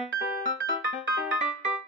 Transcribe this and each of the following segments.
「 」 . 」 . 」 . 「 」 . 」 . 「 」 . 」 。 . 」 。 . 」 。 . 」 。 . 」 。 。 」 . 」 。 」 . 」 。 。 」 。 」 . 」 」 。 」 . 」 」 」 」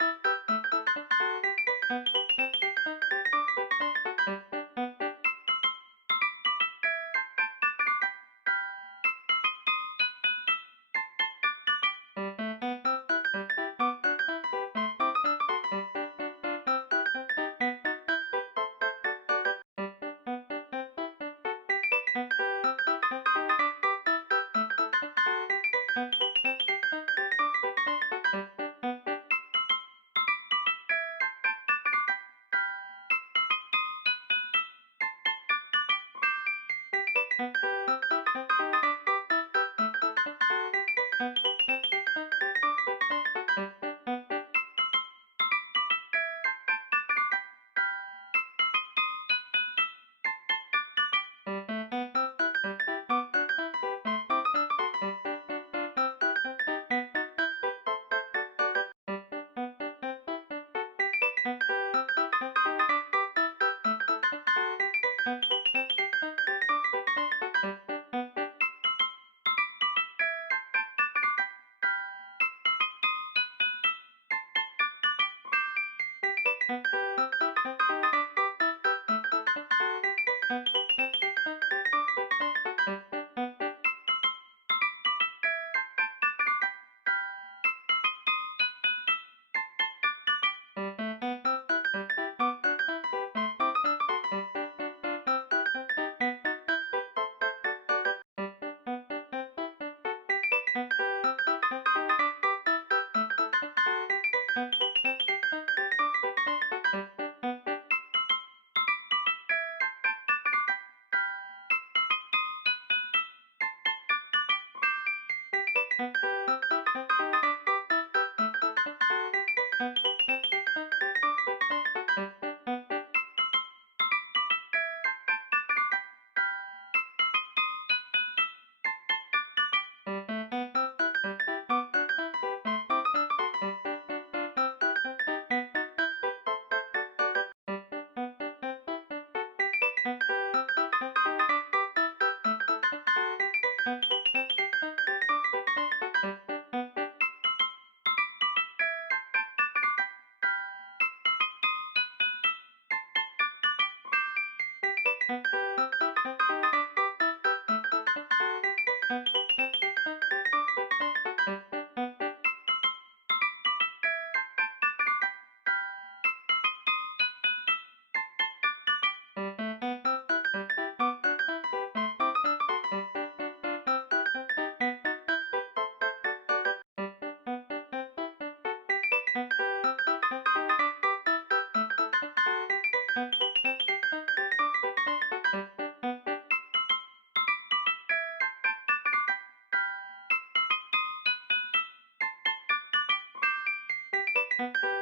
」 「」 」 . 」 「